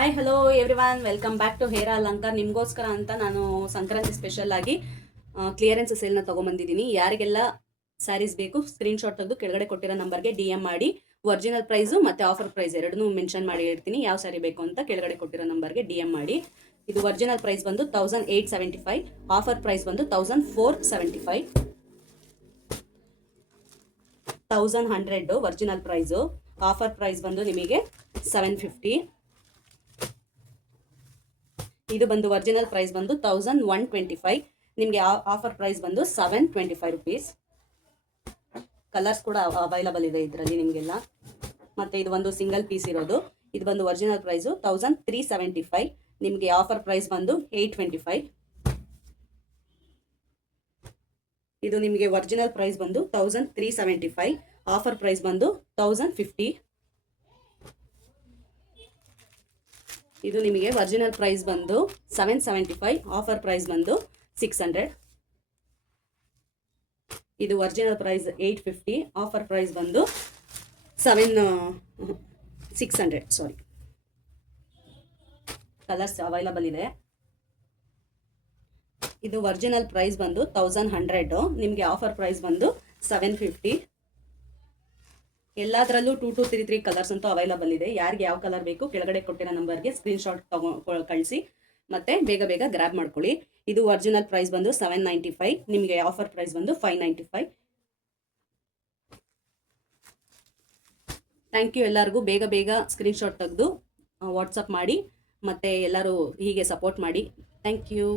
Hi hello everyone, welcome back to hair Alankara. ನಿಮಗೋಸ್ಕರ ಅಂತ ನಾನು ಸಂಕ್ರಾಂತಿ ಸ್ಪೆಷಲ್ ಆಗಿ ಕ್ಲಿಯರೆನ್ಸ್ ಸೇಲ್ನ ತೊಗೊಂಬಂದಿದ್ದೀನಿ. ಯಾರಿಗೆಲ್ಲ ಸ್ಯಾರೀಸ್ ಬೇಕು ಸ್ಕ್ರೀನ್ಶಾಟ್ ತೆಗೆದು ಕೆಳಗಡೆ ಕೊಟ್ಟಿರೋ ನಂಬರ್ಗೆ DM ಮಾಡಿ. ಒರಿಜಿನಲ್ ಪ್ರೈಸು ಮತ್ತು ಆಫರ್ ಪ್ರೈಸ್ ಎರಡನ್ನೂ ಮೆನ್ಷನ್ ಮಾಡಿ ಇರ್ತೀನಿ. ಯಾವ ಸ್ಯಾರಿ ಬೇಕು ಅಂತ ಕೆಳಗಡೆ ಕೊಟ್ಟಿರೋ ನಂಬರ್ಗೆ DM ಮಾಡಿ. ಇದು ಒರಿಜಿನಲ್ ಪ್ರೈಸ್ ಬಂದು 1875, ಆಫರ್ ಪ್ರೈಸ್ ಬಂದು 1475. 1100 ಒರಿಜಿನಲ್ ಪ್ರೈಸು, ಆಫರ್ ಪ್ರೈಸ್ ಬಂದು ನಿಮಗೆ 750. ಇದು ಬಂದು ಒರಿಜಿನಲ್ ಪ್ರೈಸ್ ಬಂದು 1125, ನಿಮಗೆ ಆಫರ್ ಪ್ರೈಸ್ ಬಂದು 725 rupees. ಕಲರ್ಸ್ ಕೂಡ ಅವೈಲಬಲ್ ಇದೆ ಇದರಲ್ಲಿ ನಿಮಗೆಲ್ಲ. ಮತ್ತು ಇದು ಒಂದು ಸಿಂಗಲ್ ಪೀಸ್ ಇರೋದು. ಇದು ಬಂದು ಒರಿಜಿನಲ್ ಪ್ರೈಸು 1375, ನಿಮಗೆ ಆಫರ್ ಪ್ರೈಸ್ ಬಂದು 825. ಇದು ನಿಮಗೆ ಒರಿಜಿನಲ್ ಪ್ರೈಸ್ ಬಂದು 1375, ಆಫರ್ ಪ್ರೈಸ್ ಬಂದು 1050. ಇದು ನಿಮಗೆ ಒರಿಜಿನಲ್ ಪ್ರೈಸ್ ಬಂದು 775, ಆಫರ್ ಪ್ರೈಸ್ ಬಂದು 600. ಇದು ಒರಿಜಿನಲ್ ಪ್ರೈಸ್ 850, ಆಫರ್ ಪ್ರೈಸ್ ಬಂದು 600. ಸಾರಿ, ಕಲರ್ಸ್ ಅವೈಲಬಲ್ ಇದೆ. ಇದು ಒರಿಜಿನಲ್ ಪ್ರೈಸ್ ಬಂದು 1100, ನಿಮಗೆ ಆಫರ್ ಪ್ರೈಸ್ ಬಂದು 750. ಎಲ್ಲದರಲ್ಲೂ 2 to 3 ಕಲರ್ಸ್ ಅಂತೂ ಅವೈಲಬಲ್ ಇದೆ. ಯಾರಿಗೆ ಯಾವ ಕಲರ್ ಬೇಕು ಕೆಳಗಡೆ ಕೊಟ್ಟಿರೋ ನಂಬರ್ಗೆ ಸ್ಕ್ರೀನ್ಶಾಟ್ ಕಳಿಸಿ, ಮತ್ತೆ ಬೇಗ ಬೇಗ ಗ್ರ್ಯಾಬ್ ಮಾಡ್ಕೊಳ್ಳಿ. ಇದು ಒರಿಜಿನಲ್ ಪ್ರೈಸ್ ಬಂದು 795, ನಿಮಗೆ ಆಫರ್ ಪ್ರೈಸ್ ಬಂದು 595. Thank you. ಎಲ್ಲರಿಗೂ ಬೇಗ ಬೇಗ ಸ್ಕ್ರೀನ್ಶಾಟ್ ತೆಗೆದು ವಾಟ್ಸಪ್ ಮಾಡಿ, ಮತ್ತು ಎಲ್ಲರೂ ಹೀಗೆ ಸಪೋರ್ಟ್ ಮಾಡಿ. Thank you.